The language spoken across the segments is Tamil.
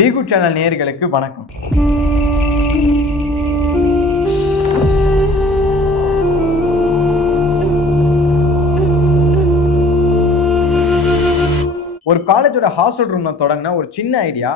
பிகுட் சேனல் நேயர்களுக்கு வணக்கம். ஒரு காலேஜோட ஹாஸ்டல் ரூம்ல தொடங்கின ஒரு சின்ன ஐடியா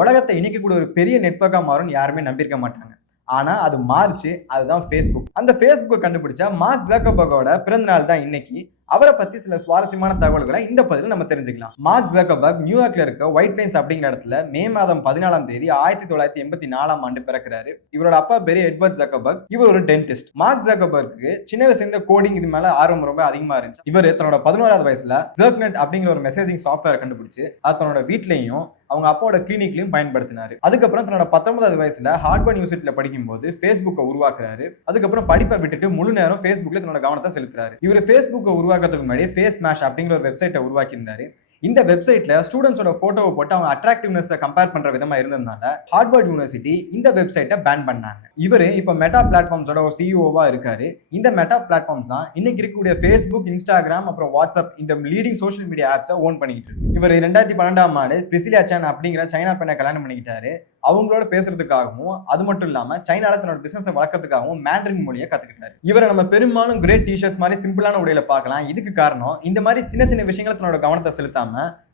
உலகத்தை இணைக்கக்கூடிய ஒரு பெரிய நெட்வொர்க்கா மாறும்னு யாருமே நம்பியிருக்க மாட்டாங்க. ஆனா அது மாறுச்சு. அதுதான் Facebook. அந்த Facebook கண்டுபிடிச்ச மார்க் ஜக்கர்பர்கோட பிறந்த நாள் தான் இன்னைக்கு. அவரை பத்தி சில சுவாரஸ்யமான தகவல்களை இந்த பதிவில் நம்ம தெரிஞ்சுக்கலாம். மார்க் ஜக்கர்பர்க் நியூயார்க்ல இருக்க ஒயிட் பிளைன்ஸ் அப்படிங்கிற இடத்துல மே மாதம் 14ஆம் தேதி 1984ஆம் ஆண்டு பிறக்கிறாரு. இவரோட அப்பா பேரு எட்வர்ட் ஜக்கர்பர்க். இவர் ஒரு டென்டிஸ்ட். மார்க் ஜக்கர்பர்க்கு சின்ன வயசுல இருந்த கோடிங் இது மேல ஆர்வம் ரொம்ப அதிகமா இருந்துச்சு. இவர் தன்னோட 11வது வயசுல ஜர்க்நெட் அப்படிங்கிற ஒரு மெசேஜிங் சாஃப்ட்வேர் கண்டுபிடிச்சு அது தன்னோட வீட்லயும் அவங்க அப்பாவோட கிளினிக்லயும் பயன்படுத்தினாரு. அதுக்கப்புறம் தன்னோட 19வது வயசுல ஹார்வர்ட் யூனிவர்சிட்டியில படிக்கும்போது Facebook'ை உருவாக்குறாரு. அதுக்கப்புறம் படிப்பை விட்டுட்டு முழு நேரம் Facebook'ல தன்னோட கவனத்தை செலுத்துறாரு. இவர் Facebook'ை உருவாக்குறதுக்கு முன்னாடி ஃபேஸ் ஸ்மாஷ் அப்படிங்கிற ஒரு வெப்சைட்டை உருவாக்கி இருந்தாரு. இந்த வெப்சைட்ல ஸ்டூடெண்ட்ஸோட போட்டோவை போட்டு அவங்க அட்ராக்டிவ்னஸ் கம்பேர் பண்ற விதமா இருந்ததுனால ஹார்வர்ட் யூனிவர்சிட்டி இந்த வெப்சைட்டை பேன் பண்ணாங்க. இவரு இப்ப மெட்டா பிளாட்ஃபார்ம்ஸோட ஒரு சிஇஓவா இருக்காரு. இந்த மெட்டா பிளாட்ஃபார்ம்ஸ் தான் இன்னைக்கு இருக்கக்கூடிய Facebook, Instagram அப்புறம் வாட்ஸ்அப் இந்த லீடிங் சோஷியல் மீடியா ஆப்ஸை ஓன் பண்ணிட்டு இருக்கு. இவர் 2012ஆம் ஆண்டு பிரிசிலியா சான் அப்படிங்கிற சைனா பெண்ணை கல்யாணம் பண்ணிக்கிட்டாரு. அவங்களோட பேசுறதுக்காகவும் அது மட்டும் இல்லாம சைனால தன்னோட பிசினஸ் வளர்க்கறதுக்காகவும் மேண்டரின் மொழியை கத்துக்கிட்டாரு. இவரை நம்ம பெரும்பாலும் கிரேட் டிஷர்ட் மாதிரி சிம்பிளான உடையில பார்க்கலாம். இதுக்கு காரணம் இந்த மாதிரி சின்ன சின்ன விஷயங்களை தன்னோட கவனத்தை செலுத்தாம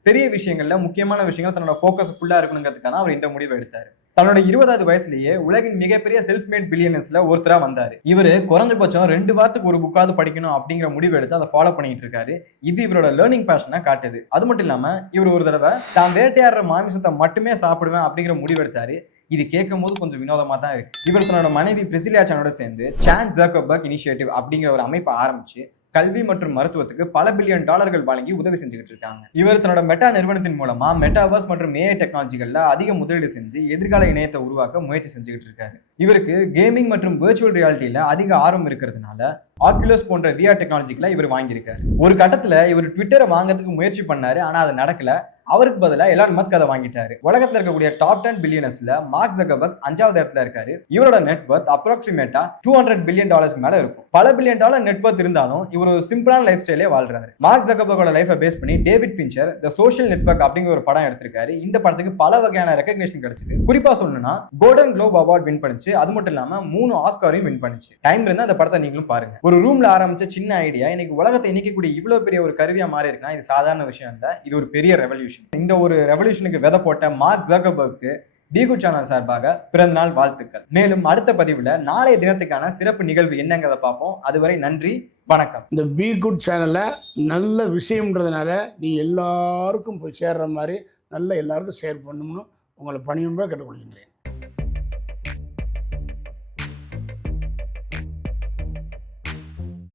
பெரிய விஷயங்கள்ல முக்கியமான விஷயங்கள் தன்னோட போக்கஸ் ஃபுல்லா இருக்கணுங்கிறதுக்காக அவர் இந்த முடிவை எடுத்தாரு. தன்னோட 20வது வயசுலயே உலகின் மிகப்பெரிய செல்ஃப் மேட் பில்லியனர்ஸ்ல ஒருத்தரா வந்தாரு. இவரு குறைஞ்சபட்சம் 2 வாரத்துக்கு ஒரு புக்காவது படிக்கணும் அப்படிங்கிற முடிவு எடுத்து அதை ஃபாலோ பண்ணிட்டு இருக்காரு. இது இவரோட லேர்னிங் பேஷனை காட்டுது. அது மட்டும் இல்லாம இவர் ஒரு தடவை தான் வேட்டையாடுற மாமிசத்தை மட்டுமே சாப்பிடுவேன் அப்படிங்கிற முடிவு எடுத்தாரு. இது கேட்கும் போது கொஞ்சம் வினோதமா தான் இருக்கு. இவர் தன்னோட மனைவி பிரிசிலியா சானோட சேர்ந்து சான் ஜக்கர்பர்க் இனிஷியேட்டிவ் அப்படிங்கிற ஒரு அமைப்பை ஆரம்பிச்சு கல்வி மற்றும் மருத்துவத்துக்கு பல பில்லியன் டாலர்கள் வழங்கி உதவி செஞ்சுக்கிட்டு இருக்காங்க. இவர் தன்னோட மெட்டா நிறுவனத்தின் மூலமா மெட்டாவர்ஸ் மற்றும் ஏஐ டெக்னாலஜிகள்ல அதிக முதலீடு செஞ்சு எதிர்கால இணையத்தை உருவாக்க முயற்சி செஞ்சுக்கிட்டு இருக்காரு. இவருக்கு கேமிங் மற்றும் விர்ச்சுவல் ரியாலிட்டியில அதிக ஆர்வம் இருக்கிறதுனால ஆக்குலஸ் போன்ற விஆர் டெக்னாலஜிகளை இவர் வாங்கியிருக்காரு. ஒரு கட்டத்துல இவர் ட்விட்டரை வாங்கிறதுக்கு முயற்சி பண்ணாரு. ஆனா அது நடக்கல. அவருக்கு பதிலாக எலான் மஸ்க் அதை வாங்கிட்டாரு. உலகத்தில் இருக்கக்கூடிய டாப் 10 பில்லியனர்ஸ்ல மார்க் ஜக்கர்பர்க் 5வது இடத்துல இருக்காரு. இவரோட நெட்வொர்த் அப்ராக்சிமேட்டா $200 பில்லியன் மேல இருக்கும். பல பில்லியன் டாலர் நெட்வொர்த் இருந்தாலும் இவர் ஒரு சிம்பிளான லைஃப் ஸ்டைலே வாழ்றாரு. மார்க் ஜக்கர்பர்க்கோட லைஃபை பேஸ் பண்ணி David Fincher the social network அப்படிங்கிற ஒரு படம் எடுத்திருக்காரு. இந்த படத்துக்கு பல வகையான ரெகக்னிஷன் கிடைச்சது. குறிப்பா சொல்லணும்னா கோல்டன் குளோப் அவார்ட் வின் பண்ணிச்சு. அது மட்டும் இல்லாம 3 ஆஸ்காரையும் வின் பண்ணிச்சு. டைம் இருந்தா அந்த படத்தை நீங்களும் பாருங்க. ஒரு ரூம்ல ஆரம்பிச்ச சின்ன ஐடியா இன்னைக்கு உலகத்தை இணைக்கக்கூடிய இவ்வளவு பெரிய ஒரு கருவியா மாறி இருக்குன்னா இது சாதாரண விஷயம் இல்ல. இது ஒரு பெரிய ரெவல்யூஷன். இந்த ஒரு ரெவல்யூஷனுக்கு விதை போட்ட மார்க் ஜக்கர்பர்க்கு பிகுட் சேனல் சார்பாக பிறந்தநாள் வாழ்த்துக்கள். மேலும் அடுத்த பதிவுல நாளைய தினத்துக்கான சிறப்பு நிகழ்வு என்னங்கிறத பார்ப்போம். அதுவரை நன்றி, வணக்கம். இந்த பிகுட் சேனல்ல நல்ல விஷயம்ன்றதுனால நீ எல்லாருக்கும் போய் சேர்ற மாதிரி நல்ல எல்லாருக்கும் ஷேர் பண்ணணும்னு உங்களை பணியும்பா கேட்டுக்கொள்கின்றேன்.